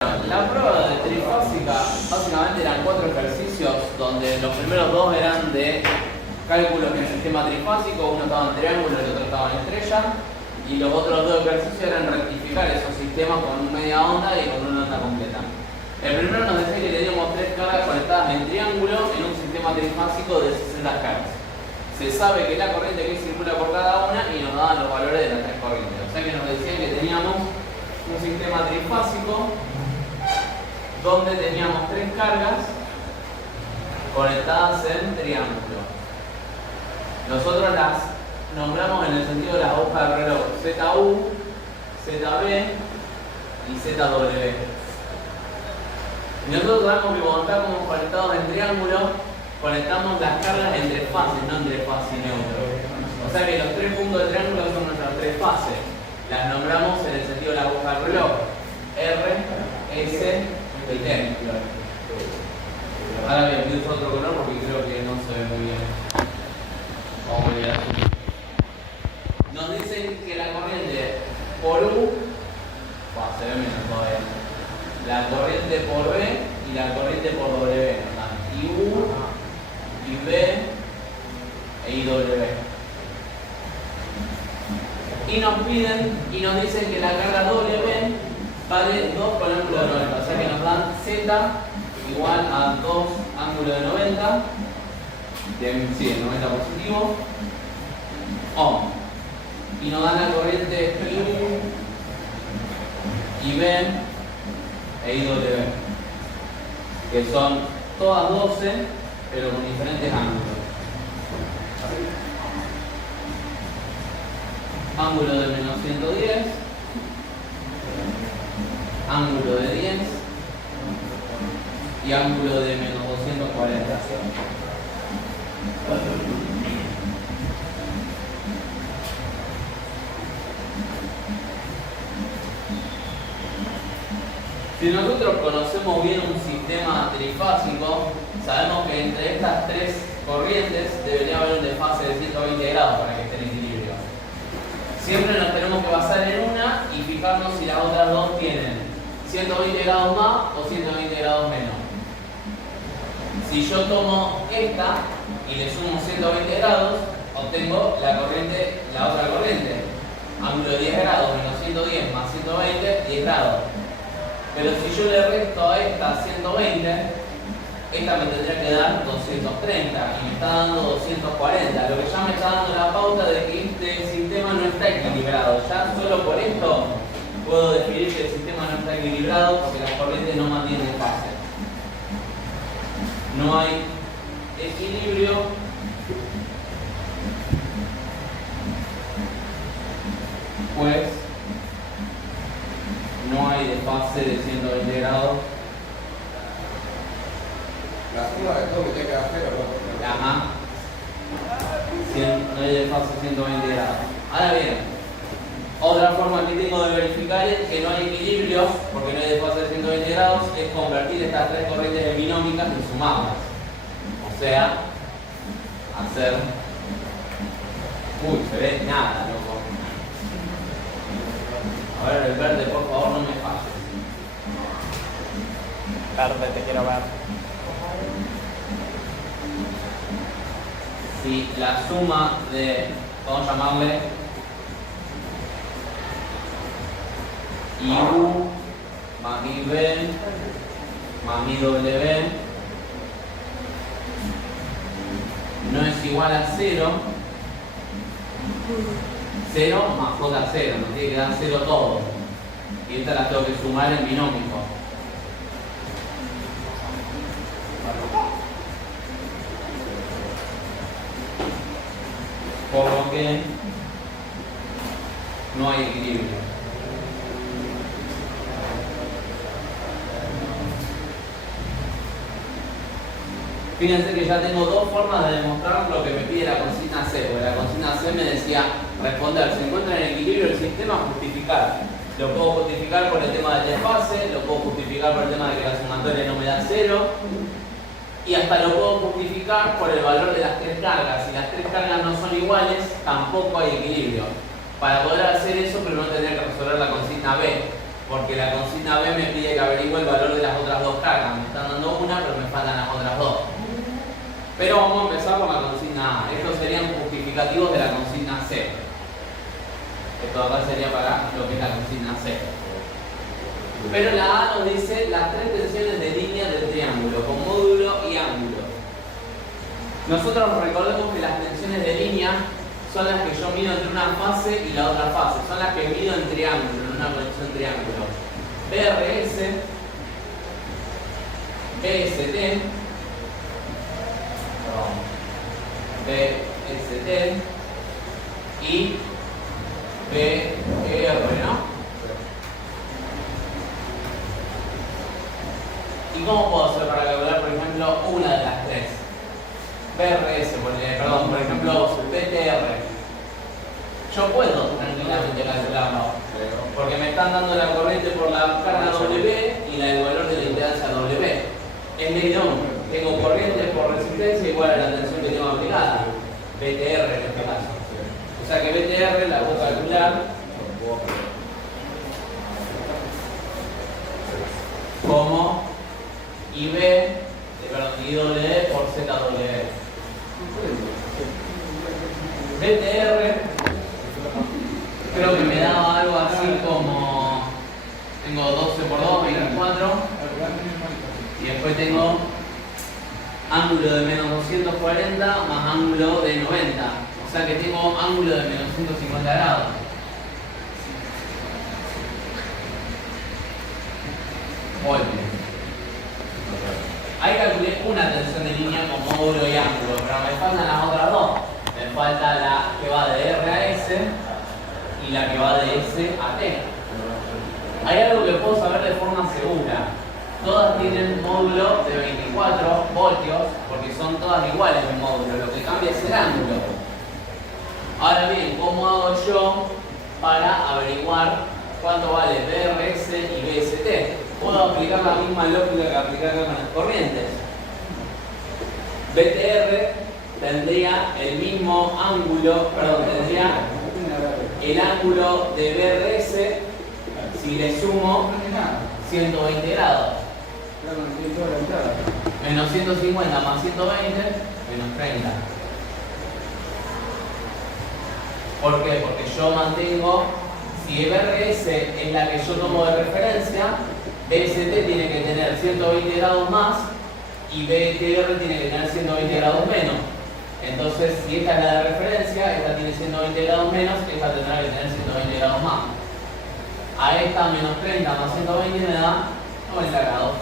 La prueba de trifásica básicamente eran 4 ejercicios donde los primeros 2 eran de cálculos en el sistema trifásico, uno estaba en triángulo y el otro estaba en estrella, y los otros 2 ejercicios eran rectificar esos sistemas con media onda y con una onda completa. El primero nos decía que teníamos 3 cargas conectadas en triángulo en un sistema trifásico de 60 cargas. Se sabe que la corriente que circula por cada una y nos daban los valores de las 3 corrientes. O sea que nos decía que teníamos un sistema trifásico donde teníamos 3 cargas conectadas en triángulo. Nosotros las nombramos en el sentido de las agujas del reloj ZU, ZB y ZW. Y nosotros sabemos que cuando estamos conectados en triángulo, conectamos las cargas entre fases, no entre fase y neutro. O sea que los 3 puntos de triángulo son nuestras 3 fases. Las nombramos en el sentido de la aguja del reloj R, S y T. Ahora bien, voy a usar otro color porque creo que no se ve muy bien. Vamos a ver. Nos dicen que la corriente por U, se ve menos todavía. La corriente por B y la corriente por W. Y U, y B e IW. Y nos piden y nos dicen que la carga W vale 2 con ángulo de 90. O sea que nos dan Z igual a 2 ángulo de 90. De 90 positivo. Ohm. Y nos dan la corriente I y B e IW, que son todas 12, pero con diferentes ángulos. Ángulo de menos 110, ángulo de 10 y ángulo de menos 240. Si nosotros conocemos bien un sistema trifásico, sabemos que entre estas 3 corrientes debería haber un desfase de 120 grados para que esté en equilibrio. Siempre nos tenemos que basar en una y fijarnos si las otras 2 tienen 120 grados más o 120 grados menos. Si yo tomo esta y le sumo 120 grados, obtengo la otra corriente. Ángulo de 10 grados menos 110 más 120, 10 grados. Pero si yo le resto a esta 120, esta me tendría que dar 230 y me está dando 240, lo que ya me está dando la pauta de que este sistema no está equilibrado. Ya solo por esto puedo definir que el sistema no está equilibrado porque las corrientes no mantienen fase. No hay equilibrio pues no hay desfase de 120 grados. La suma de todo que te queda cero, ¿no? Ajá. No hay desfase de 120 grados. Ahora bien, otra forma que tengo de verificar es que no hay equilibrio, porque no hay desfase de 120 grados, es convertir estas 3 corrientes binómicas en sumadas. O sea, hacer... Uy, se ve nada, loco. A ver, el verde, por favor, no me falle. Verde, te quiero ver. Si la suma de, vamos a llamarle IU más IB más IW no es igual a 0, 0 más J0, me tiene que dar 0 todo. Y estas las tengo que sumar en binómico. Por lo que no hay equilibrio. Fíjense que ya tengo 2 formas de demostrar lo que me pide la consigna C, porque la consigna C me decía responder, se encuentra en equilibrio el sistema, justificar. Lo puedo justificar por el tema del desfase, lo puedo justificar por el tema de que la sumatoria no me da 0, y hasta lo puedo justificar por el valor de las 3 cargas. Si las 3 cargas no son iguales, tampoco hay equilibrio. Para poder hacer eso, primero tendría que resolver la consigna B. porque la consigna B me pide que averigüe el valor de las otras dos cargas. Me están dando una, pero me faltan las otras dos. Pero vamos a empezar con la consigna A. Estos serían justificativos de la consigna C. Esto acá sería para lo que es la consigna C. Pero la A nos dice las tres tensiones de línea del triángulo, con módulo y ángulo. Nosotros recordemos que las tensiones de línea son las que yo mido entre una fase y la otra fase. Son las que mido en triángulo, en una proyección triángulo. BRS, BST, BST y BR, ¿no? ¿Y cómo puedo hacer para calcular, por ejemplo, una de las tres? BRS, por ejemplo, BTR. Yo puedo tranquilamente calcularlo, porque me están dando la corriente por la carga W y el valor de la impedancia W. Es leidón. Tengo corriente por resistencia igual a la tensión que tengo aplicada. BTR en este caso. O sea que BTR la puedo calcular como IW por ZW. BTR creo que me daba algo así como, tengo 12 por 2, 24, y después tengo ángulo de menos 240 más ángulo de 90, o sea que tengo ángulo de menos 150 grados. Volve. Ahí calculé una tensión de línea con módulo y ángulo, pero me faltan las otras dos. Me falta la que va de R a S y la que va de S a T. Hay algo que puedo saber de forma segura. Todas tienen módulo de 24 voltios porque son todas iguales en módulo. Lo que cambia es el ángulo. Ahora bien, ¿cómo hago yo para averiguar cuánto vale BRS y BST? Puedo aplicar la misma lógica que aplicar acá con las corrientes. BTR tendría el mismo ángulo, tendría el ángulo de BRS si le sumo 120 grados. Menos 150 más 120, menos 30. ¿Por qué? Porque yo mantengo, si BRS es la que yo tomo de referencia, BST tiene que tener 120 grados más y BTR tiene que tener 120 grados menos. Entonces, si esta es la de referencia, esta tiene 120 grados menos, esta tendrá que tener 120 grados más. A esta menos 30 más 120 me da 90 grados.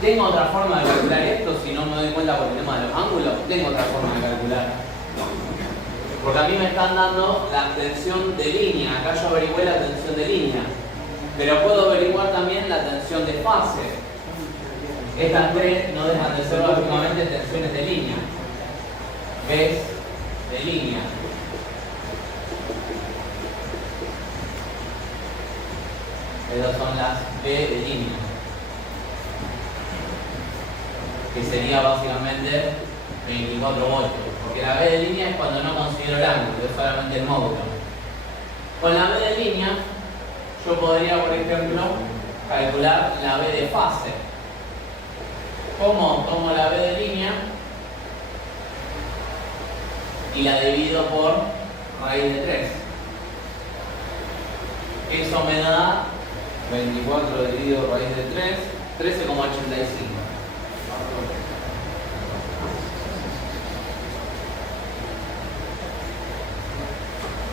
¿Tengo otra forma de calcular esto si no me doy cuenta por el tema de los ángulos? Tengo otra forma de calcular. Porque a mí me están dando la tensión de línea. Acá yo averigüé la tensión de línea. Pero puedo averiguar también la tensión de fase. Estas tres no dejan de ser básicamente tensiones de línea. ¿Ves? De línea. Estas son las B de línea. Que sería básicamente 24 voltios. Porque la B de línea es cuando no considero el ángulo, es solamente el módulo. Con la B de línea, yo podría, por ejemplo, calcular la B de fase. ¿Cómo? Tomo la B de línea y la divido por raíz de 3. Eso me da 24 dividido por raíz de 3, 13,85.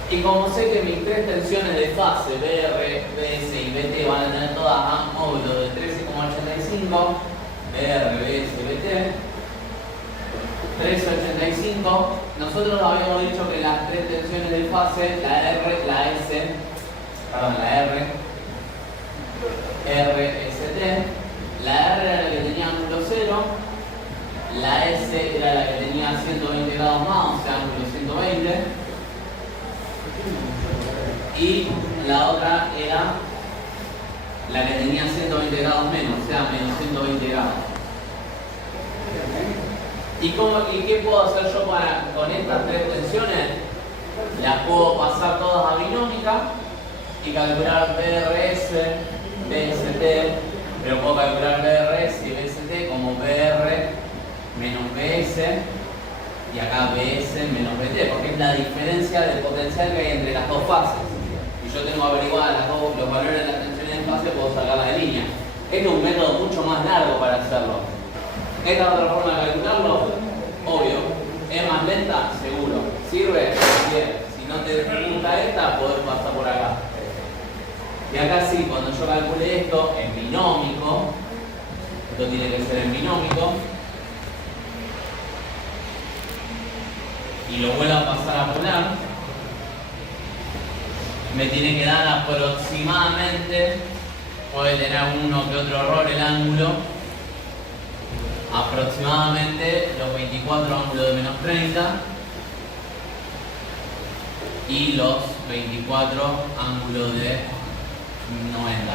Y como sé que mis tres tensiones de fase, BR, BS y BT, van a tener todas a módulo de 13,85, BR, BS y BT, 13,85, nosotros habíamos dicho que las tres tensiones de fase, la R, la S, la R, RST, la R era la que tenía ángulo 0, la S era la que tenía 120 grados más, o sea, ángulo 120, y la otra era la que tenía 120 grados menos, o sea, menos 120 grados. ¿Y qué puedo hacer yo con estas tres tensiones? Las puedo pasar todas a binómica y calcular BRS, BST, pero puedo calcular BRS y BST como BR menos BS y acá BS menos BT, porque es la diferencia de potencial que hay entre las dos fases. Y yo tengo averiguadas los valores de las tensiones de fase, puedo sacarlas de línea. Este es un método mucho más largo para hacerlo. ¿Esta otra forma de calcularlo? Obvio. ¿Es más lenta? Seguro. ¿Sirve? Bien. Si no te gusta esta, podés pasar por acá. Y acá sí, cuando yo calcule esto en binómico, esto tiene que ser en binómico, y lo vuelvo a pasar a polar, me tiene que dar aproximadamente, puede tener uno que otro error el ángulo, aproximadamente los 24 ángulos de menos 30 y los 24 ángulos de 90.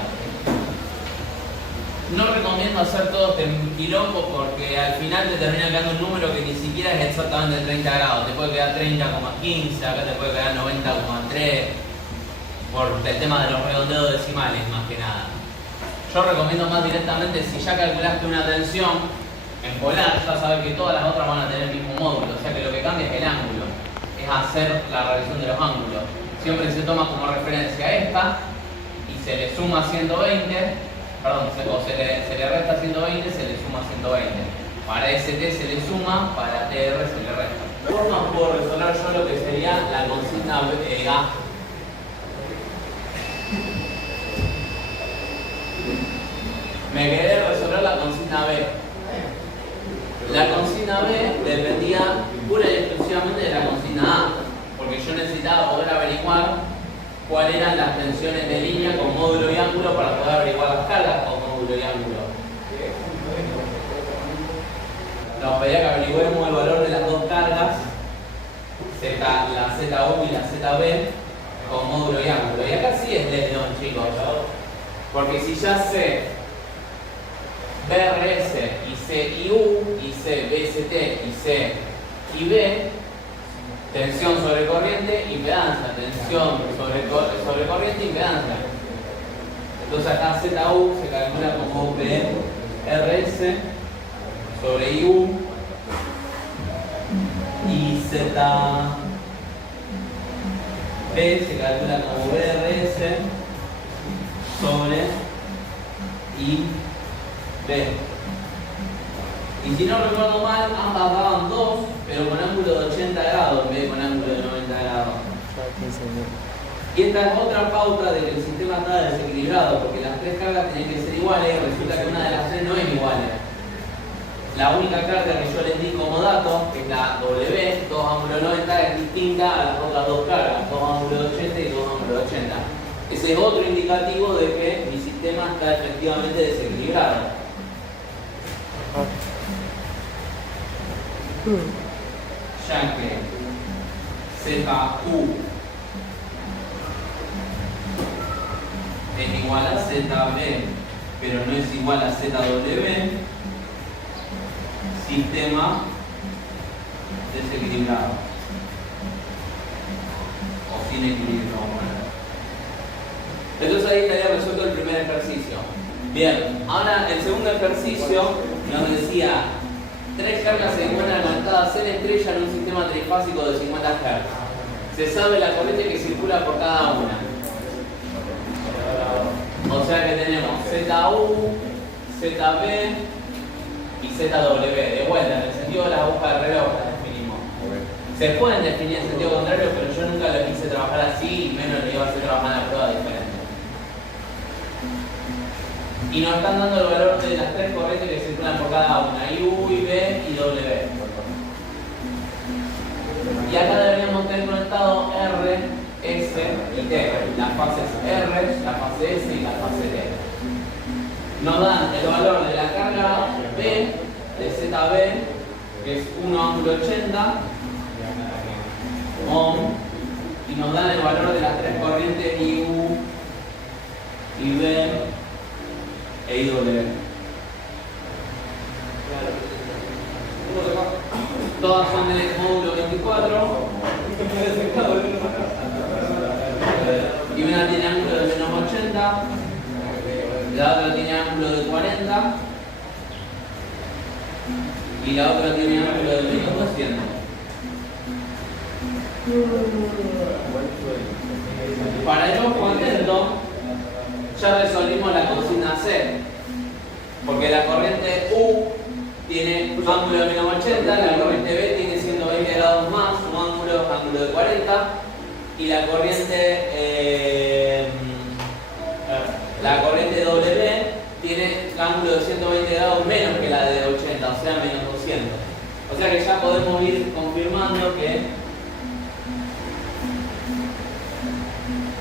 No recomiendo hacer todo este quilombo porque al final te termina quedando un número que ni siquiera es exactamente 30 grados. Te puede quedar 30,15, acá te puede quedar 90,3 por el tema de los redondeos decimales más que nada. Yo recomiendo más directamente, si ya calculaste una tensión en polar, ya sabes que todas las otras van a tener el mismo módulo, o sea que lo que cambia es el ángulo, es hacer la revisión de los ángulos. Siempre se toma como referencia esta y se le suma 120. Perdón, se le resta 120, se le suma 120. Para ST se le suma, para TR se le resta. ¿De qué forma puedo resolver yo lo que sería la consigna A? Me quedé de resolver la consigna B. La consigna B dependía pura y exclusivamente de la consigna A, porque yo necesitaba poder averiguar cuáles eran las tensiones de línea con módulo y ángulo para poder averiguar las cargas con módulo y ángulo. Nos pedía que averiguemos el valor de las dos cargas, la ZU y la ZB, con módulo y ángulo. Y acá sí es lesdón, chicos, porque si ya sé BRS y CIU, y sé BST y sé IB, tensión sobre corriente, impedancia, tensión sobre corriente, impedancia. Entonces acá ZU se calcula como BRS sobre IU y ZB se calcula como BRS sobre IB. Y si no recuerdo mal, ambas daban 2, pero con ángulo de 80 grados en vez de con ángulo de 90 grados. Y esta es otra pauta de que el sistema está desequilibrado, porque las tres cargas tienen que ser iguales y resulta que una de las tres no es igual. La única carga que yo les di como dato, que es la W, 2 ángulos de 90, es distinta a las otras dos cargas, 2 ángulos de 80 y 2 ángulos de 80. Ese es otro indicativo de que mi sistema está efectivamente desequilibrado. Ya que ZU es igual a ZB, pero no es igual a ZW, sistema desequilibrado o sin equilibrio. Entonces ahí estaría resuelto el primer ejercicio. Bien, ahora el segundo ejercicio nos decía 3 cargas se encuentran conectadas en estrella en un sistema trifásico de 50 Hz. Se sabe la corriente que circula por cada una. O sea que tenemos ZU, ZB y ZW. De vuelta, en el sentido de la aguja de reloj las definimos. Se pueden definir en sentido contrario, pero yo nunca lo quise trabajar así y menos lo iba a hacer trabajar en la prueba diferente. Y nos están dando el valor de las 3 corrientes que circulan por cada una, IU, IB y W. Y acá deberíamos tener conectado R, S y T. Las fases R, la fase S y la fase T. Nos dan el valor de la carga B, de ZB, que es 1 ángulo 80, ohm, y nos dan el valor de las 3 corrientes IU, IB e IW. Todas son del módulo 24. Y una tiene ángulo de menos 80, la otra tiene ángulo de 40 y la otra tiene ángulo de menos 200. Para el ojo atento, ya resolvimos la consigna C, porque la corriente U tiene un ángulo de menos 80, la corriente B tiene 120 grados más, su ángulo de 40, y la corriente W tiene un ángulo de 120 grados menos que la de 80, o sea, menos 200. O sea que ya podemos ir confirmando que...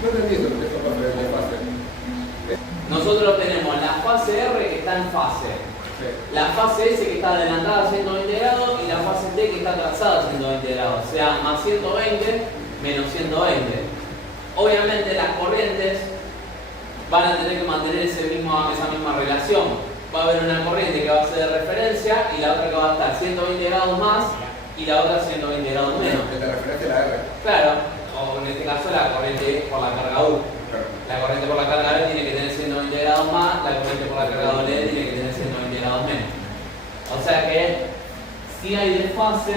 No entendí eso, porque eso pasa de fase. Nosotros tenemos la fase R que está en fase, Sí. la fase S que está adelantada a 120 grados y la fase T que está atrasada a 120 grados, o sea, más 120 menos 120. Obviamente las corrientes van a tener que mantener esa misma relación. Va a haber una corriente que va a ser de referencia y la otra que va a estar 120 grados más y la otra 120 grados menos. Que te referencia a la R. Claro, o en este caso la corriente por la carga U. Claro. La corriente por la carga B tiene que tener 120 grados más, la corriente por la carga W tiene que tener 120 grados menos. O sea que si hay desfase,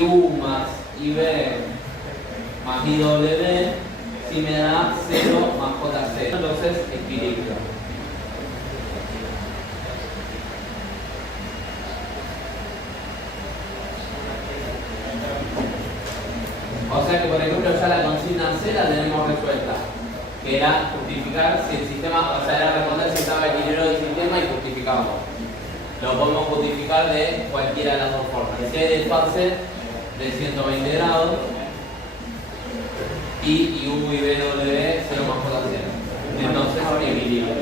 U más IB más IW, si me da 0 más JC, entonces equilibrio. O sea que, por ejemplo, ya la consigna C la tenemos resuelta, que era justificar si el sistema, o sea, era responder si estaba equilibrado el sistema y justificamos. Lo podemos justificar de cualquiera de las dos formas. Si hay desfase de 120 grados y U y B, W, 0 más J0. Entonces, equilibrio.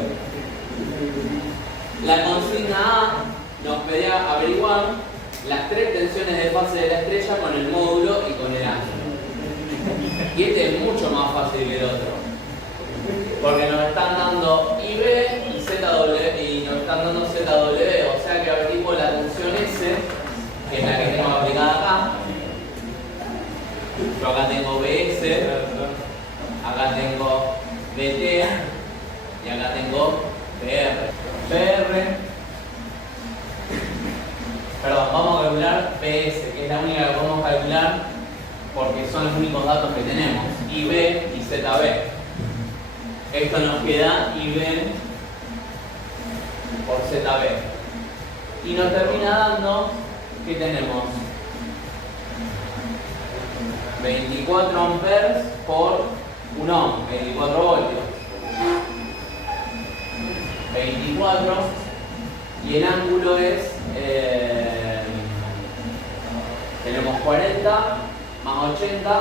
La consigna A nos pedía averiguar las tres tensiones de fase de la estrella con el módulo y con el ángulo. Y este es mucho más fácil que el otro, porque nos están dando IB y ZW y nos están dando ZW, o sea que averiguo la tensión S, que es la que tengo aplicada acá. Yo acá tengo BS, acá tengo BT y acá tengo PR. Perdón, vamos a calcular PS, que es la única que podemos calcular porque son los únicos datos que tenemos, IB y ZB. Esto nos queda IB por ZB. Y nos termina dando que tenemos 24 amperes por 1 ohm, 24 voltios. 24 y el ángulo es tenemos 40 más 80,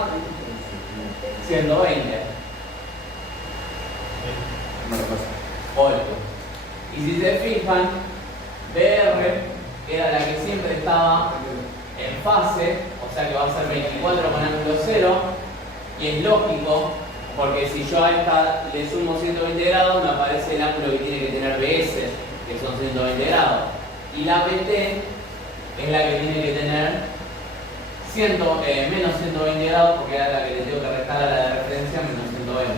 120 voltios. Y si se fijan, BR era la que siempre estaba en fase, o sea que va a ser 24 con ángulo 0, y es lógico, porque si yo a esta le sumo 120 grados, me aparece el ángulo que tiene que tener BS, que son 120 grados. Y la PT es la que tiene que tener menos 120 grados, porque era la que le tengo que restar a la de referencia, menos 120.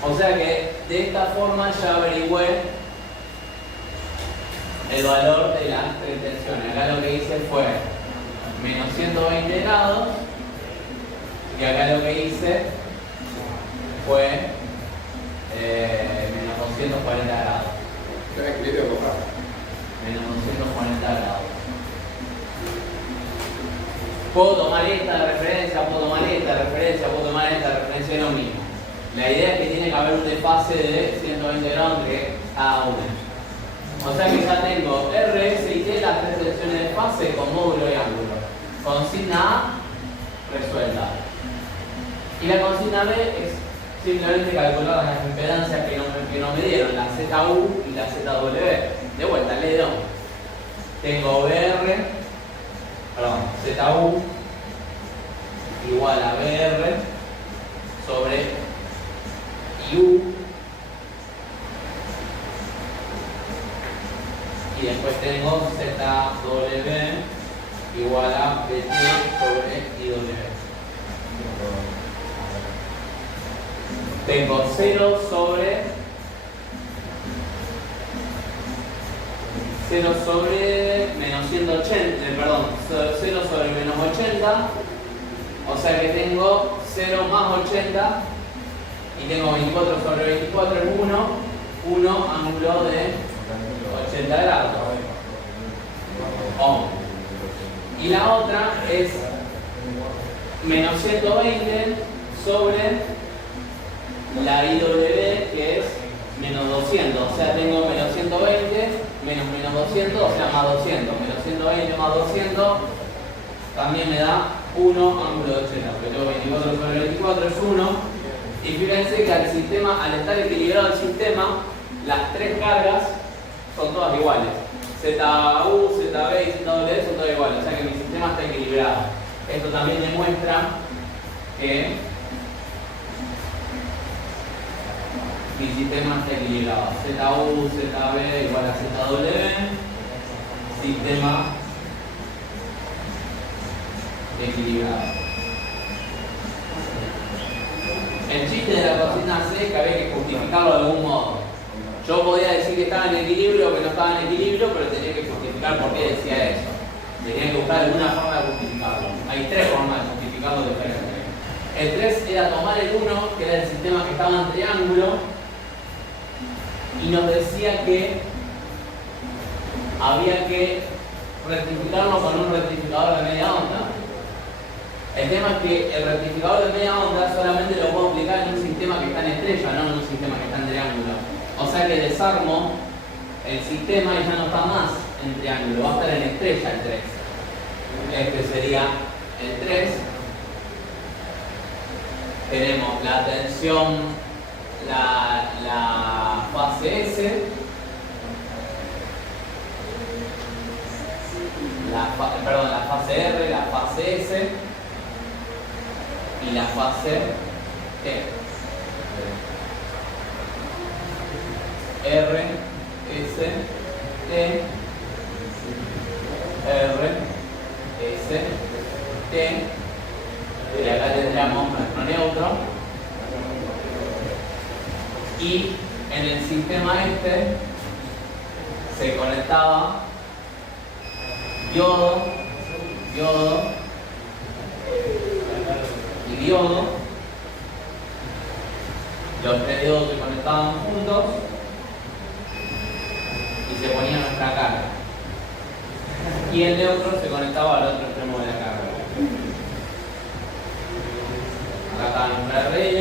O sea que de esta forma ya averigüé el valor de las tres tensiones. Acá lo que hice fue menos 120 grados y acá lo que hice fue menos 240 grados. ¿Tenés equilibrio o coja? Menos 240 grados. Puedo tomar esta de referencia, puedo tomar esta de referencia, puedo tomar esta de referencia, es lo mismo. La idea es que tiene que haber un desfase de 120 grados entre cada una. O sea que ya tengo RS y T, las tres tensiones de fase con módulo y ángulo. Consigna A resuelta. Y la consigna B es simplemente calcular las impedancias que no me dieron, la ZU y la ZW. De vuelta, le doy. Tengo ZU igual a BR sobre IU después tengo ZW igual a BT sobre IW. Tengo 0 sobre menos 180, perdón, 0 sobre menos 80, o sea que tengo 0 más 80 y tengo 24 sobre 24 es 1 ángulo de 80 grados. Ohm. Y la otra es menos 120 sobre la IW, que es menos 200, o sea tengo menos 120 menos 200, o sea más 200, menos 120 más 200 también me da 1 ángulo de 80, porque tengo 24 sobre 24 es 1, y fíjense que al sistema, al estar equilibrado el sistema, las tres cargas son todas iguales, ZU, ZB y ZW son todas iguales, o sea que mi sistema está equilibrado. Esto también demuestra que mi sistema está equilibrado. ZU, ZB igual a ZW, sistema equilibrado. El chiste de la cocina C es que había que justificarlo de algún modo. Yo podía decir que estaba en equilibrio o que no estaba en equilibrio, pero tenía que justificar por qué decía eso. Tenía que buscar alguna forma de justificarlo. Hay tres formas de justificarlo diferentes. El 3 era tomar el 1, que era el sistema que estaba en triángulo, y nos decía que había que rectificarlo con un rectificador de media onda. El tema es que el rectificador de media onda solamente lo puedo aplicar en un sistema que está en estrella, no en un sistema que está en triángulo. O sea que desarmo el sistema y ya no está más en triángulo, va a estar en estrella el 3. Este sería el 3. Tenemos la tensión, la fase S, la fase R, la fase S y la fase T. R, S, T, R, S, T, y acá tendríamos nuestro neutro. Y en el sistema este se conectaba diodo y diodo. Los tres diodos se conectaban juntos y se ponía nuestra carga. Y el neutro se conectaba al otro extremo de la carga. Acá está nuestra RL.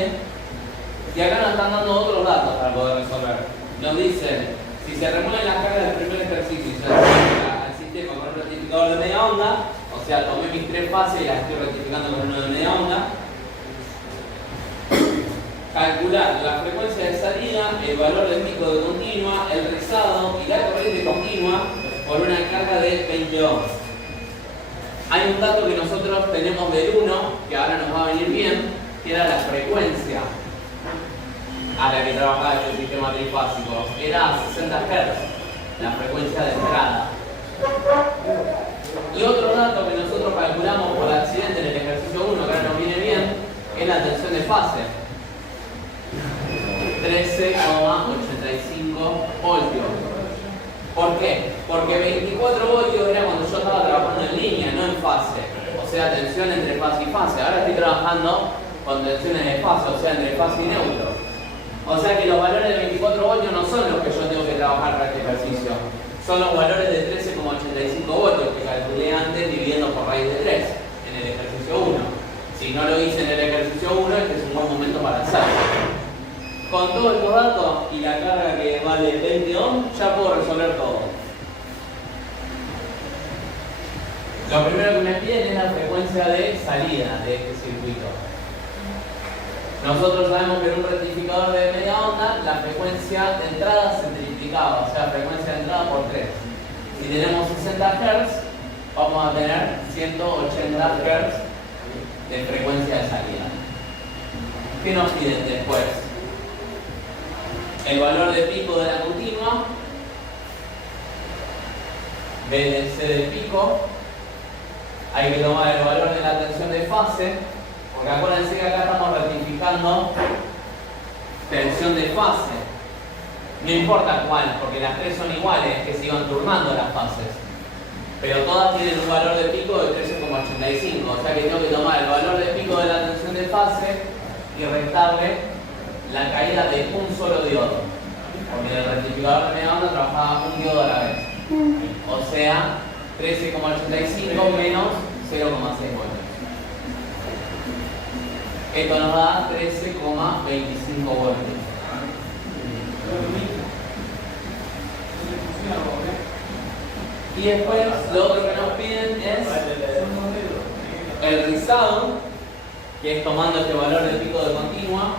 Y acá nos están dando otros datos para poder resolver. Nos dicen, si se remueven las cargas del primer ejercicio y se rectifica al sistema con un rectificador de media onda, o sea, tomé mis tres fases y las estoy rectificando con uno de media onda, calcular la frecuencia de salida, el valor del pico de continua, el rizado y la corriente continua por una carga de 20 ohms. Hay un dato que nosotros tenemos del 1, que ahora nos va a venir bien, que era la frecuencia a la que trabajaba el sistema trifásico. Era 60 Hz, la frecuencia de entrada. Y otro dato que nosotros calculamos por accidente en el ejercicio 1, que ahora nos viene bien, es la tensión de fase. 13,85 voltios. ¿Por qué? Porque 24 voltios era cuando yo estaba trabajando en línea, no en fase. O sea, tensión entre fase y fase. Ahora estoy trabajando con tensiones de fase, o sea, entre fase y neutro. O sea que los valores de 24 voltios no son los que yo tengo que trabajar para este ejercicio. Son los valores de 13,85 voltios que calculé antes dividiendo por raíz de 3 en el ejercicio 1. Si no lo hice en el ejercicio 1, este es un buen momento para hacerlo. Con todos estos datos y la carga que vale 20 ohms, ya puedo resolver todo. Lo primero que me piden es la frecuencia de salida de este circuito. Nosotros sabemos que en un rectificador de media onda la frecuencia de entrada se triplicaba, o sea, frecuencia de entrada por 3. Si tenemos 60 Hz, vamos a tener 180 Hz de frecuencia de salida. ¿Qué nos piden después? El valor de pico de la continua BDC del pico. Hay que tomar el valor de la tensión de fase, porque acuérdense que acá estamos rectificando tensión de fase. No importa cuál, porque las tres son iguales, que se iban turnando las fases. Pero todas tienen un valor de pico de 13,85, o sea que tengo que tomar el valor de pico de la tensión de fase y restarle la caída de un solo diodo. Porque el rectificador de media onda trabajaba un diodo a la vez. O sea, 13,85 menos 0,6 voltios. Esto nos da 13,25 voltios. Y después lo otro que nos piden es el rizado, que es tomando este valor de pico de continua,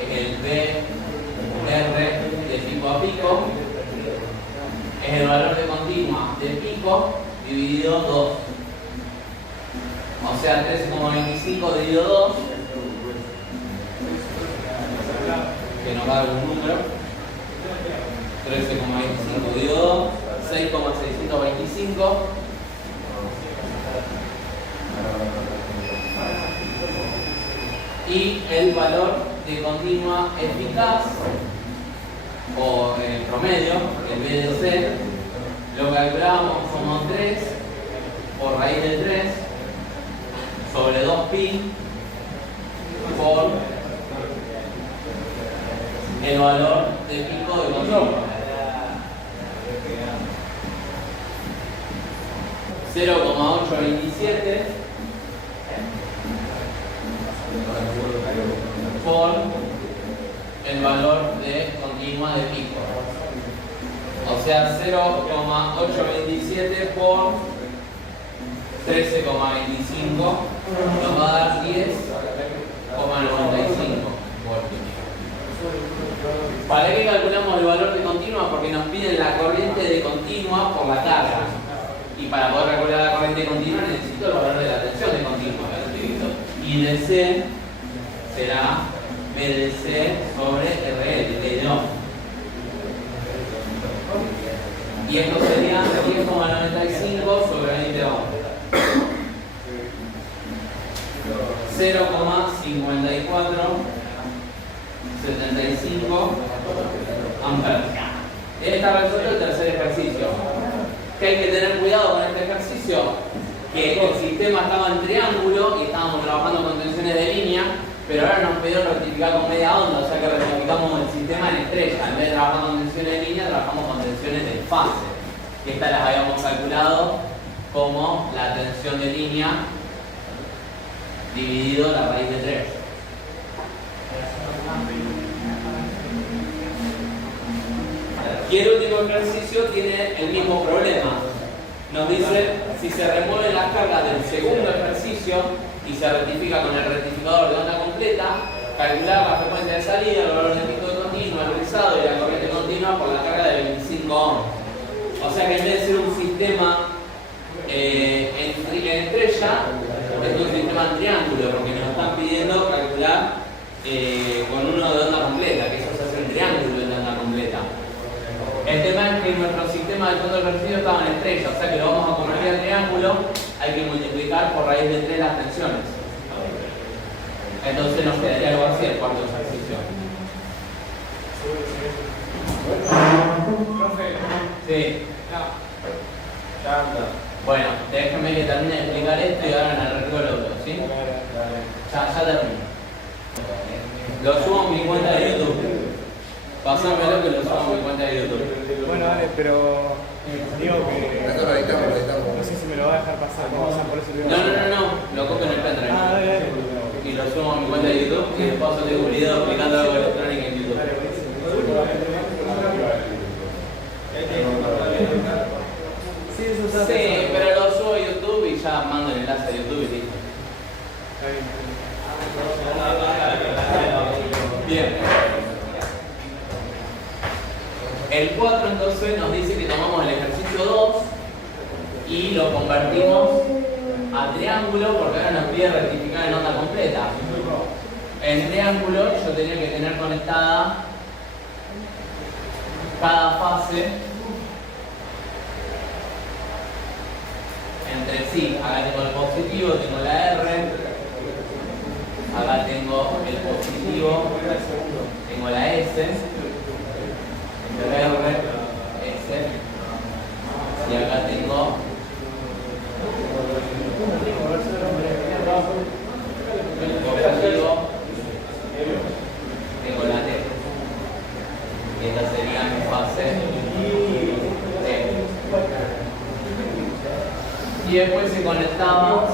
es el BR de pico a pico, es el valor de continua de pico dividido 2. O sea, 13,25 dividido 2, que nos da un número, 13,25 dividido 2, 6,625. Y el valor de continua eficaz, o el promedio, el BDC, lo calculamos como 3 por raíz de 3 sobre 2pi por el valor de pico de continua. 0,827 por el valor de continua de pico. O sea, 0,827 por 13,25 nos va a dar 10,95 voltios. ¿Para qué calculamos el valor de continua? Porque nos piden la corriente de continua por la carga. Y para poder calcular la corriente continua necesito el valor de la tensión de continua. Y DC será BDC sobre RL, TDO. Y esto sería 10,95 sobre 20 ohms. 0,5475 amperes. Está resuelto el tercer ejercicio. Que hay que tener cuidado con este ejercicio, que el sistema estaba en triángulo y estábamos trabajando con tensiones de línea, pero ahora nos pidieron rectificar con media onda, o sea que rectificamos el sistema en estrella. En vez de trabajar con tensiones de línea, trabajamos con tensiones de fase. Que estas las habíamos calculado como la tensión de línea dividido la raíz de 3. Y el último ejercicio tiene el mismo problema. Nos dice, si se remueven las cargas del segundo ejercicio y se rectifica con el rectificador de onda completa, calcular la frecuencia de salida, el valor de pico de continua, el rizado y la corriente continua por la carga de 25 ohms. O sea que en vez de ser un sistema en estrella, es un sistema en triángulo, porque nos están pidiendo calcular con uno de onda completa, que eso se hace en triángulo de onda completa. El tema es que nuestro sistema de fondo ejercicio estaba en estrella, o sea que lo vamos a convertir al triángulo, hay que multiplicar por raíz de 3 las tensiones. Entonces nos quedaría algo así el cuarto ejercicio. Sí. Bueno, déjenme que termine de explicar esto y ahora en el retiro lo veo, ¿sí? Ya termino. Lo subo a mi cuenta de YouTube. Pásamelo que lo subo a mi cuenta de YouTube. Bueno, dale, pero digo que Esto lo editamos. no sé si me lo va a dejar pasar, no, o sea, por eso digo. No, lo copio en el pendrive. Dale. Y lo subo a mi cuenta de YouTube y después tengo un video explicando algo electrónico en YouTube. Sí, pero lo subo a YouTube y ya mando el enlace a YouTube y listo. Bien. El 4 entonces nos dice que tomamos el ejercicio 2 y lo convertimos a triángulo porque ahora nos pide rectificar en onda completa. En triángulo yo tenía que tener conectada cada fase entre sí. Acá tengo el positivo, tengo la R. Acá tengo el positivo, tengo la S. R, S. Y acá tengo el positivo, tengo la T. Y esta sería mi fase T. Y después se conectaba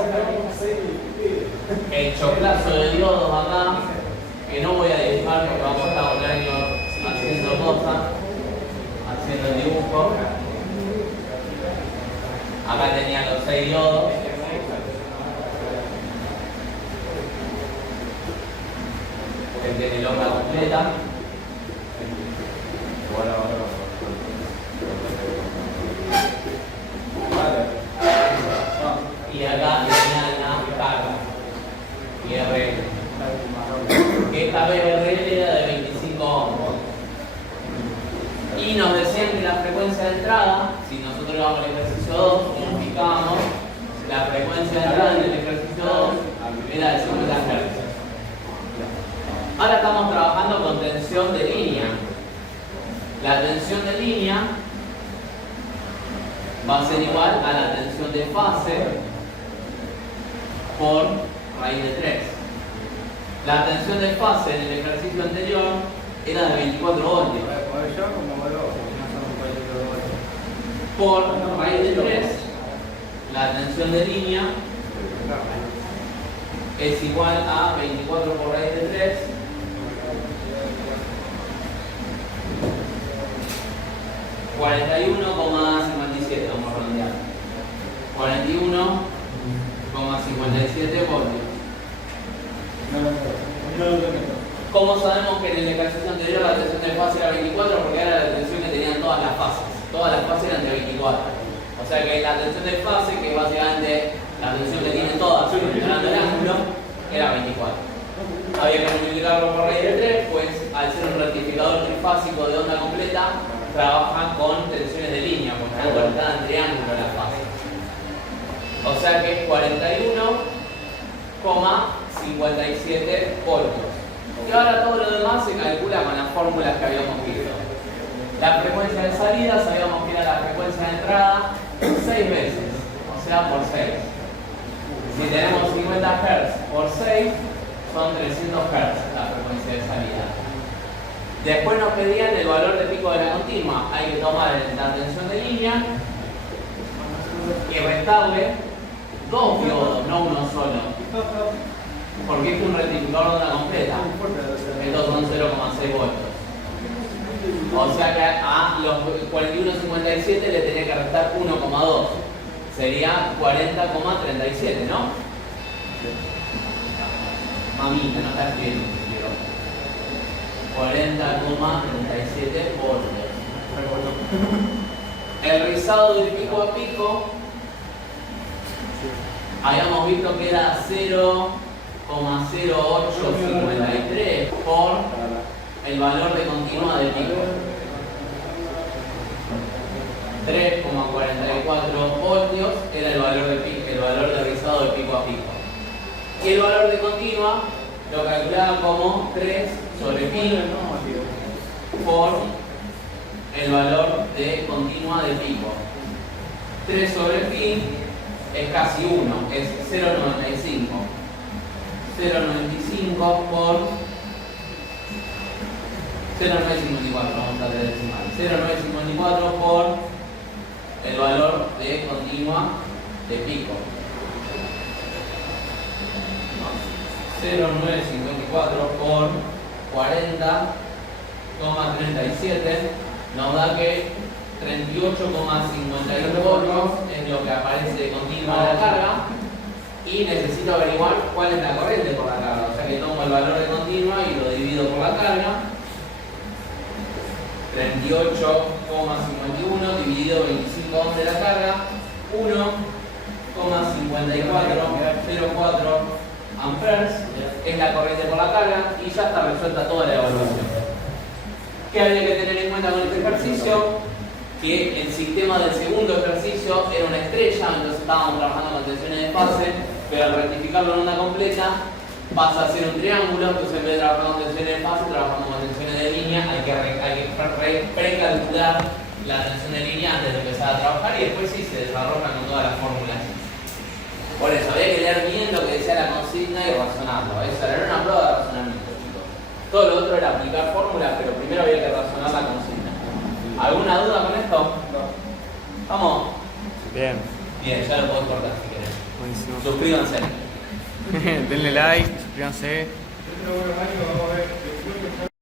el choclazo de diodos acá, que no voy a dibujar porque vamos a estar un año haciendo cosas, haciendo el dibujo. Acá tenía los 6 diodos. El tiene loca completa. Y acá tenía la carga. IRL. Esta BRL era de 25 ohms. Y nos decían que la frecuencia de entrada, si nosotros vamos al ejercicio 2, unificábamos la frecuencia de entrada en el ejercicio 2 era de 50 Hz. Ahora estamos trabajando con tensión de línea. La tensión de línea va a ser igual a la tensión de fase por raíz de 3. La tensión de fase en el ejercicio anterior era de 24 voltios. Por raíz de 3, la tensión de línea es igual a 24 por raíz de 3 41,57, vamos a redondear. 41,57 voltios. ¿Cómo sabemos que en el ejercicio anterior la tensión de fase era 24? Porque era la tensión que tenían todas las fases. Todas las fases eran de 24. O sea que la tensión de fase, que es básicamente la tensión que tienen todas, considerando el ángulo, era 24. Había que multiplicarlo por raíz de 3, pues al ser un rectificador trifásico de onda completa, trabaja con tensiones de línea, porque están conectadas en triángulo las fases. O sea que es 41,57 voltios. Y ahora todo lo demás se calcula con las fórmulas que habíamos visto. La frecuencia de salida, sabíamos que era la frecuencia de entrada 6 veces, o sea por 6. Si tenemos 50 Hz por 6, son 300 Hz la frecuencia de salida. Después nos pedían el valor de pico de la continua. Hay que tomar la tensión de línea y restarle 2 diodos, no uno solo. Porque es un rectificador de onda completa. Estos son 0,6 voltios. O sea que a los 41,57 le tenía que restar 1,2. Sería 40,37, ¿no? Mamita, no está escribiendo. 40,37 voltios. El rizado del pico a pico, habíamos visto que era 0,0853 por el valor de continua del pico. 3,44 voltios era el valor de pico, el valor de rizado de pico a pico. Y el valor de continua lo calculaba como 3 sobre pi por el valor de continua de pico. 3 sobre pi es casi 1, es 0,95. 0,95 por 0,954, vamos a hacer decimal. 0,954 por el valor de continua de pico. 0,954 por 40,37 nos da que 38,51 voltios es lo que aparece de continua de la carga. Y necesito averiguar cuál es la corriente por la carga. O sea que tomo el valor de continua y lo divido por la carga. 38,51 dividido 25 ohms de la carga. 1,5404 amperes es la corriente por la carga y ya está resuelta toda la evaluación. ¿Qué había que tener en cuenta con este ejercicio? que el sistema del segundo ejercicio era una estrella, entonces estábamos trabajando con tensiones de fase, pero al rectificarlo en onda completa pasa a ser un triángulo, entonces en vez de trabajar con tensiones de fase, trabajamos con tensiones de línea, hay que precalcular la tensión de línea antes de empezar a trabajar y después sí se desarrollan con todas las fórmulas. Por eso había que leer bien lo que decía la consigna y razonarlo. Eso era una prueba de razonamiento, chicos. Todo lo otro era aplicar fórmulas, pero primero había que razonar la consigna. ¿Alguna duda con esto? No. ¿Vamos? Bien. Bien, ya lo podés cortar si querés. Buenísimo. Suscríbanse. Denle like, suscríbanse. Dentro de unos años vamos a ver